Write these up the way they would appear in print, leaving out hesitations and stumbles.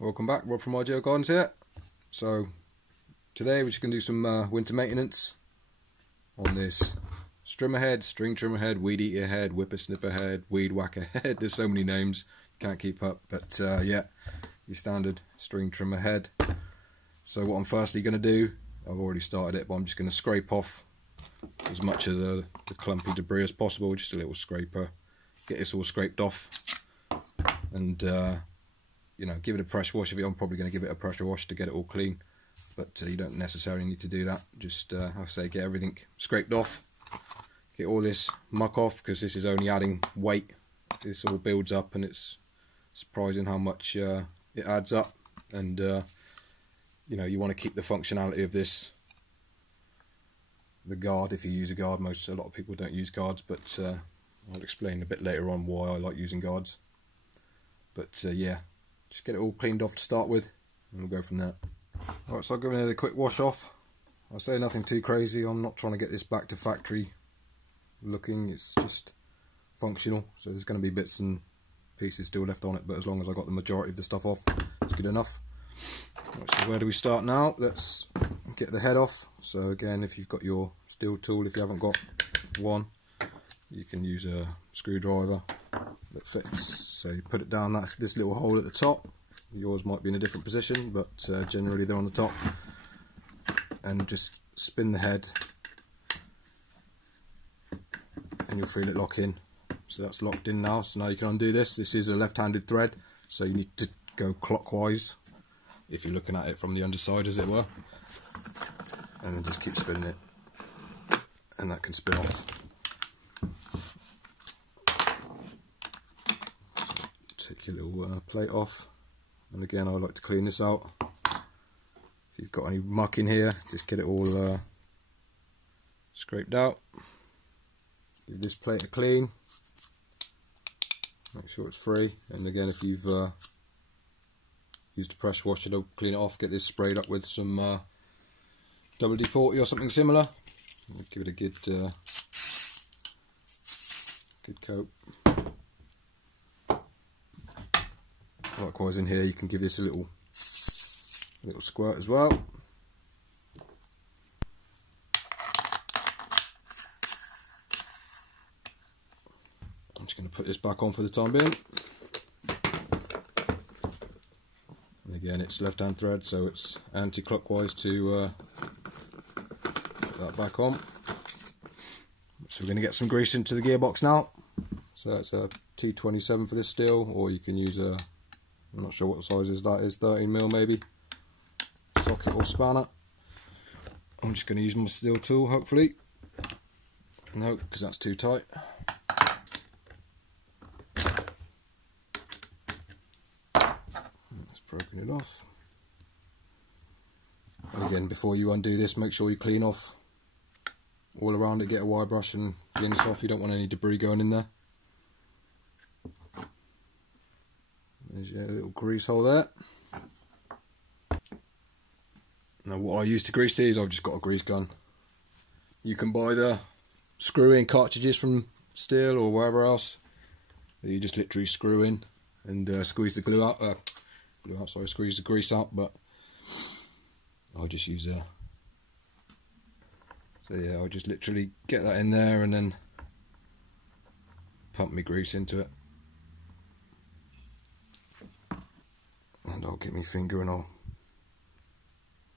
Welcome back, Rob from Ideal Gardens here. So today we're just going to do some winter maintenance on this strimmer head, string trimmer head, weed eater head, whippersnipper head, weed whacker head. There's so many names, can't keep up, but yeah, your standard string trimmer head. So what I'm firstly going to do, I've already started it, but I'm just going to scrape off as much of the clumpy debris as possible, just a little scraper, get this all scraped off, and you know, give it a pressure wash. I'm probably going to give it a pressure wash to get it all clean, but you don't necessarily need to do that. Just, like I say, get everything scraped off, get all this muck off, because this is only adding weight. This all builds up, and it's surprising how much it adds up. And you know, you want to keep the functionality of this, the guard, if you use a guard. A lot of people don't use guards, but I'll explain a bit later on why I like using guards. But yeah, just get it all cleaned off to start with, and we'll go from there. Alright, so I'll give it a quick wash off. I say nothing too crazy. I'm not trying to get this back to factory looking. It's just functional. So there's going to be bits and pieces still left on it, but as long as I got the majority of the stuff off, it's good enough. Right, so where do we start now? Let's get the head off. So again, if you've got your Stihl tool, if you haven't got one, you can use a screwdriver that fits. So you put it down this little hole at the top. Yours might be in a different position, but generally they're on the top. And just spin the head, and you'll feel it lock in. So that's locked in now. So now you can undo this. This is a left-handed thread, so you need to go clockwise if you're looking at it from the underside, as it were, and then just keep spinning it, and that can spin off. Take your little plate off, and again I like to clean this out. If you've got any muck in here, just get it all scraped out. Give this plate a clean, make sure it's free, and again if you've used a pressure wash, it'll clean it off. Get this sprayed up with some WD-40 or something similar. Give it a good coat. Likewise in here, you can give this a little squirt as well. I'm just going to put this back on for the time being. And again, it's left-hand thread, so it's anti-clockwise to put that back on. So we're going to get some grease into the gearbox now. So that's a T27 for this Stihl, or you can use a, I'm not sure what sizes that is, 13mm maybe, socket or spanner. I'm just going to use my Stihl tool, hopefully. No, because that's too tight. That's broken it off. And again, before you undo this, make sure you clean off all around it, get a wire brush and clean this off. You don't want any debris going in there. There's a little grease hole there. Now what I use to grease these, I've just got a grease gun. You can buy the screw-in cartridges from Stihl or wherever else. You just literally screw in and squeeze the glue out. Squeeze the grease out. But I'll just use a. So yeah, I'll just literally get that in there and then pump my grease into it. And I'll get my finger and I'll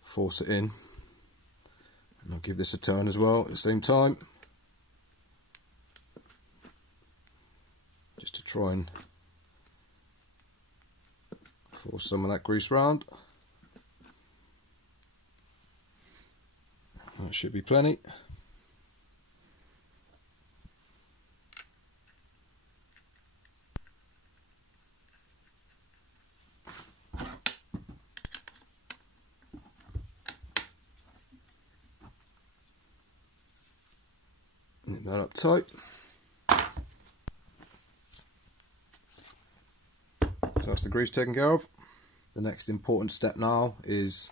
force it in, and I'll give this a turn as well at the same time, just to try and force some of that grease round. That should be plenty. Nip that up tight. So that's the grease taken care of. The next important step now is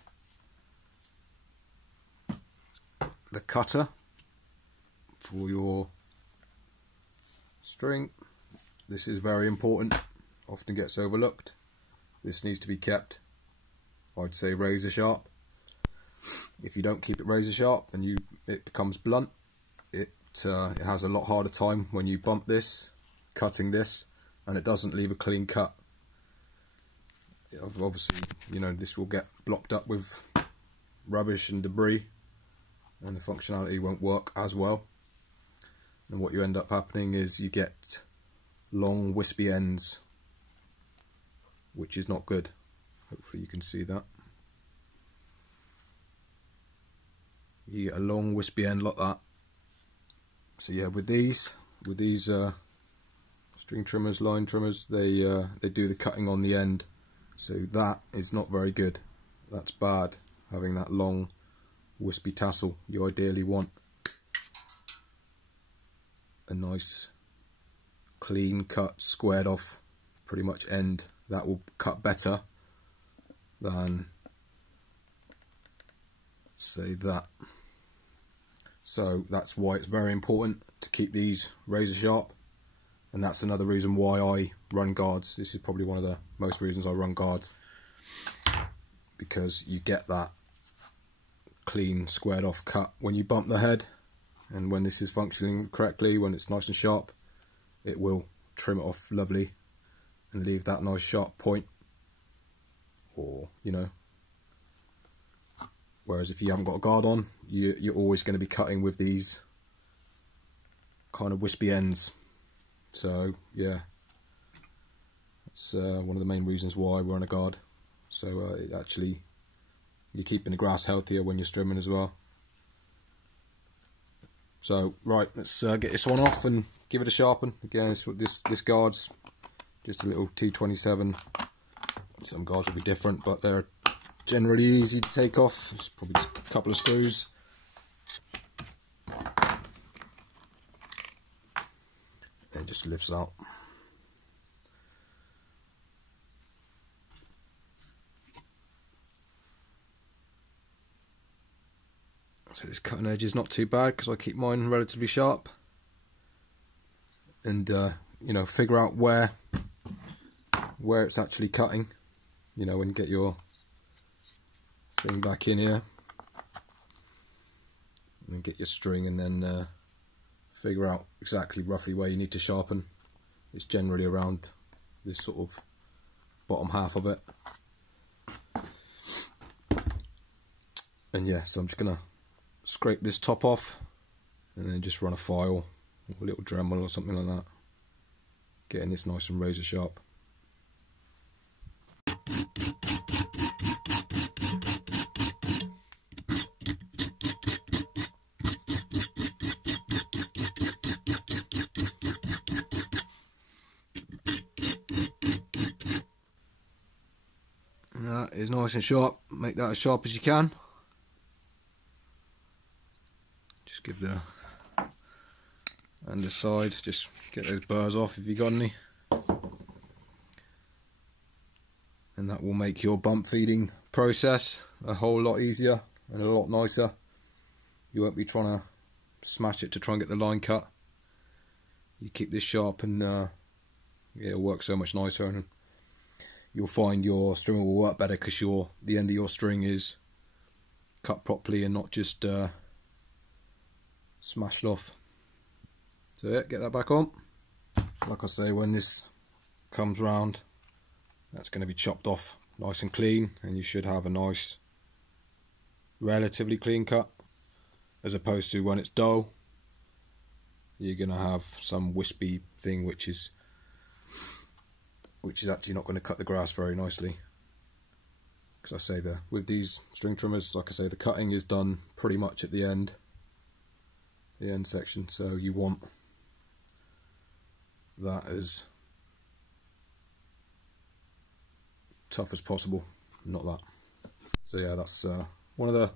the cutter for your string. This is very important, often gets overlooked. this needs to be kept, I'd say, razor sharp. If you don't keep it razor sharp and it becomes blunt, it has a lot harder time when you bump this, cutting this, and it doesn't leave a clean cut. Obviously, you know, this will get blocked up with rubbish and debris, and the functionality won't work as well. And what you end up happening is you get long wispy ends, which is not good. Hopefully you can see that. You get a long wispy end like that. So yeah, with these string trimmers, line trimmers, they do the cutting on the end, so that is not very good. That's bad, having that long wispy tassel. You ideally want a nice clean cut, squared off pretty much end. That will cut better than, say, that. So that's why it's very important to keep these razor sharp, and that's another reason why I run guards. This is probably one of the most reasons I run guards, because you get that clean, squared off cut when you bump the head, and when this is functioning correctly, when it's nice and sharp, it will trim it off lovely and leave that nice sharp point, or, you know. Whereas if you haven't got a guard on, you're always going to be cutting with these kind of wispy ends. So yeah, that's one of the main reasons why we're on a guard. So actually, you're keeping the grass healthier when you're strimming as well. So right, let's get this one off and give it a sharpen. Again, this guard's just a little T27. Some guards will be different, but they're generally easy to take off. It's probably just a couple of screws. It just lifts out. So this cutting edge is not too bad because I keep mine relatively sharp. And you know, figure out where it's actually cutting. You know, when you get your thing back in here, and then get your string, and then figure out exactly roughly where you need to sharpen. It's generally around this sort of bottom half of it. And yeah, so I'm just gonna scrape this top off and then just run a file or a little Dremel or something like that, getting this nice and razor sharp. That is nice and sharp. Make that as sharp as you can. Just give the underside, just get those burrs off if you got any, and that will make your bump feeding process a whole lot easier and a lot nicer. You won't be trying to smash it to try and get the line cut. You keep this sharp and yeah, it'll work so much nicer, and you'll find your string will work better because the end of your string is cut properly and not just smashed off. So yeah, get that back on. Like I say, when this comes round, that's going to be chopped off nice and clean, and you should have a nice, relatively clean cut, as opposed to when it's dull, you're going to have some wispy thing which is actually not going to cut the grass very nicely. Because I say with these string trimmers, like I say, the cutting is done pretty much at the end section, so you want that as tough as possible, not that. So yeah, that's one of the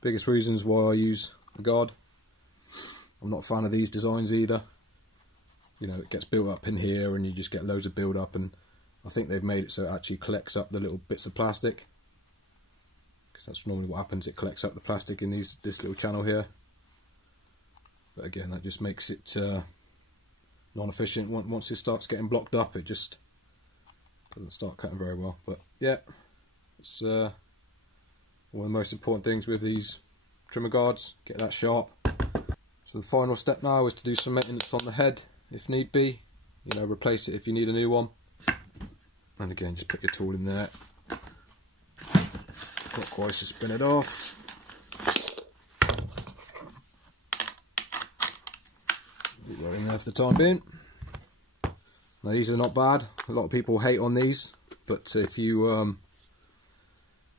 biggest reasons why I use a guard. I'm not a fan of these designs either. You know, it gets built up in here and you just get loads of build up, and I think they've made it so it actually collects up the little bits of plastic, because that's normally what happens, it collects up the plastic in this little channel here. But again, that just makes it non-efficient. Once it starts getting blocked up, it just Doesn't start cutting very well, but yeah, it's one of the most important things with these trimmer guards, get that sharp. So the final step now is to do some maintenance on the head if need be, you know, replace it if you need a new one. And again, just put your tool in there, clockwise to spin it off. Leave that in there for the time being. Now these are not bad, a lot of people hate on these, but if you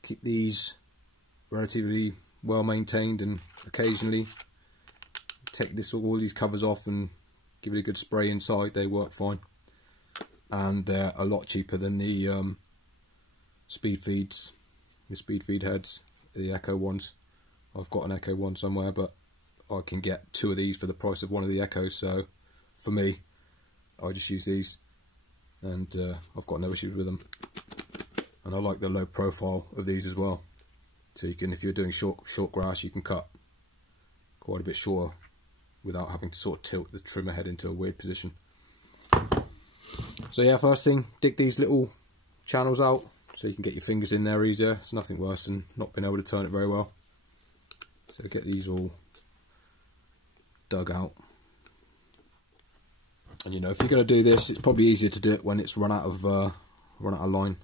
keep these relatively well maintained and occasionally take all these covers off and give it a good spray inside, they work fine. And they're a lot cheaper than the speed feeds, the speed feed heads, the Echo ones. I've got an Echo one somewhere, but I can get 2 of these for the price of one of the Echoes, so for me, I just use these, and I've got no issues with them. And I like the low profile of these as well, so you can, if you're doing short grass, you can cut quite a bit shorter without having to sort of tilt the trimmer head into a weird position. So yeah, first thing, dig these little channels out so you can get your fingers in there easier. It's nothing worse than not being able to turn it very well. So get these all dug out. And you know, if you're going to do this, it's probably easier to do it when it's run out of line.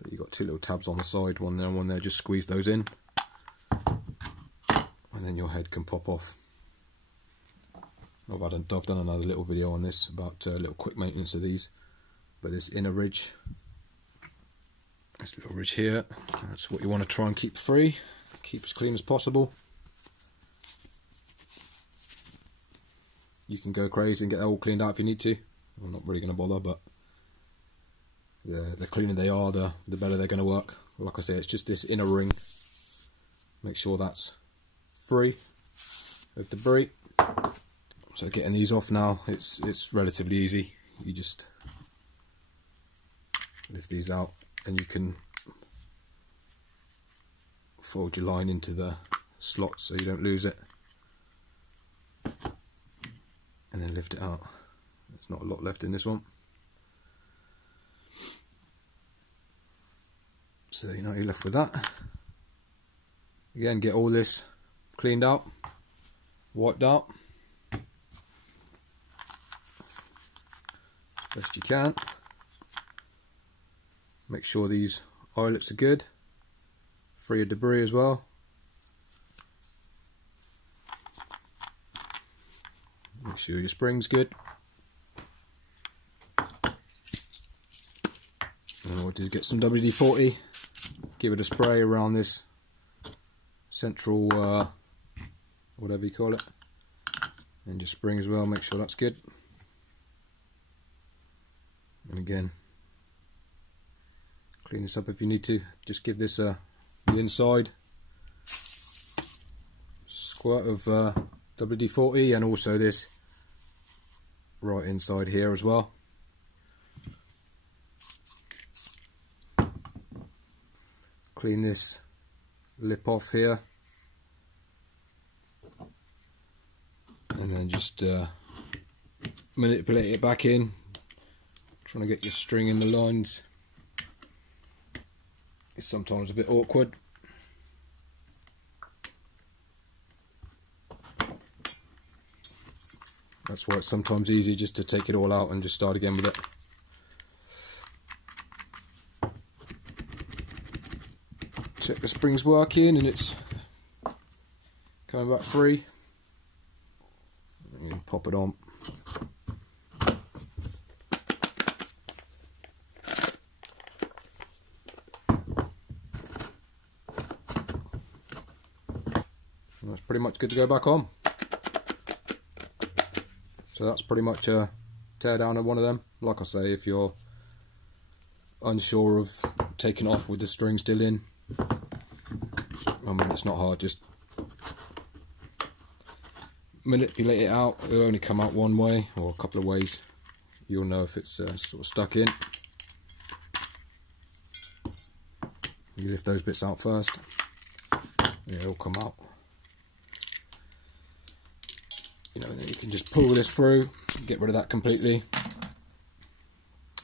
But you've got 2 little tabs on the side, one there, one there. Just squeeze those in, and then your head can pop off. I've done another little video on this about little quick maintenance of these. But this inner ridge, this little ridge here, that's what you want to try and keep free, keep as clean as possible. You can go crazy and get that all cleaned out if you need to. I'm not really going to bother, but the cleaner they are, the better they're going to work. Like I say, it's just this inner ring. Make sure that's free of debris. So getting these off now, it's relatively easy. You just lift these out, and you can fold your line into the slot so you don't lose it, and then lift it out. There's not a lot left in this one, so you know you're left with that. Again, get all this cleaned out, wiped out best you can. Make sure these eyelets are good, free of debris as well. Make sure your spring's good. And what I do is get some WD-40, give it a spray around this central, whatever you call it, and your spring as well, make sure that's good. And again, clean this up if you need to. Just give this the inside squirt of WD-40, and also this right inside here as well. Clean this lip off here, and then just manipulate it back in, trying to get your string in the lines. It's sometimes a bit awkward. That's why it's sometimes easy just to take it all out and just start again with it. Check the spring's working and it's coming back free. And pop it on. And that's pretty much good to go back on. So that's pretty much a tear down of one of them. Like I say, if you're unsure of taking it off with the string still in, I mean, it's not hard, just manipulate it out. It'll only come out one way or a couple of ways. You'll know if it's sort of stuck in. You lift those bits out first, yeah, it'll come out. You know, and then you can just pull this through, get rid of that completely,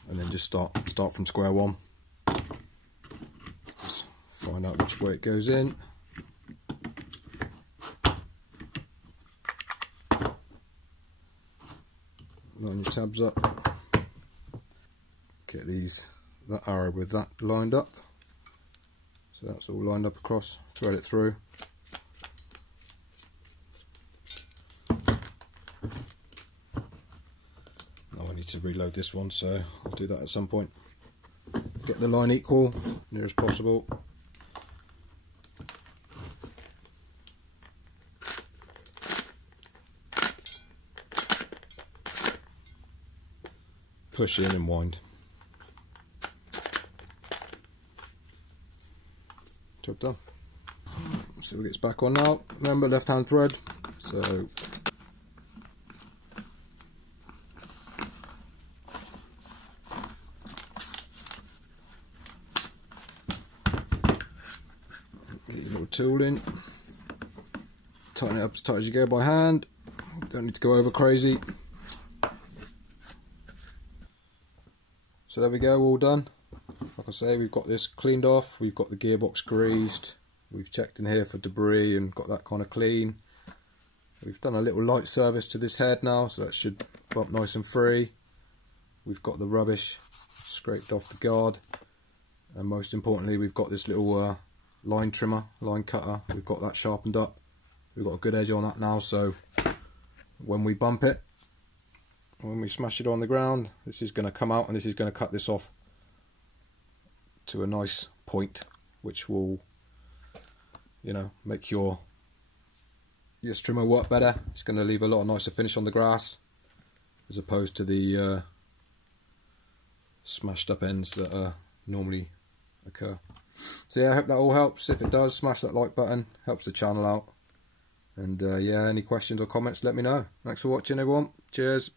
and then just start from square one. Just find out which way it goes in. Line your tabs up. Get that arrow with that lined up. So that's all lined up across. Thread it through. I need to reload this one, so I'll do that at some point. Get the line equal, near as possible. Push in and wind. Job done. So it gets back on now. Remember, left hand thread. So get your little tool in. Tighten it up as tight as you go by hand. Don't need to go over crazy. So there we go, all done. Like I say, we've got this cleaned off, we've got the gearbox greased, we've checked in here for debris and got that kind of clean. We've done a little light service to this head now, so that should bump nice and free. We've got the rubbish scraped off the guard, and most importantly we've got this little line trimmer, line cutter, we've got that sharpened up. We've got a good edge on that now, so when we bump it, when we smash it on the ground, this is going to come out and this is going to cut this off to a nice point, which will, you know, make your strimmer work better. It's going to leave a lot nicer finish on the grass as opposed to the smashed up ends that normally occur. So yeah, I hope that all helps. If it does, smash that like button, helps the channel out. And yeah, any questions or comments, let me know. Thanks for watching, everyone. Cheers.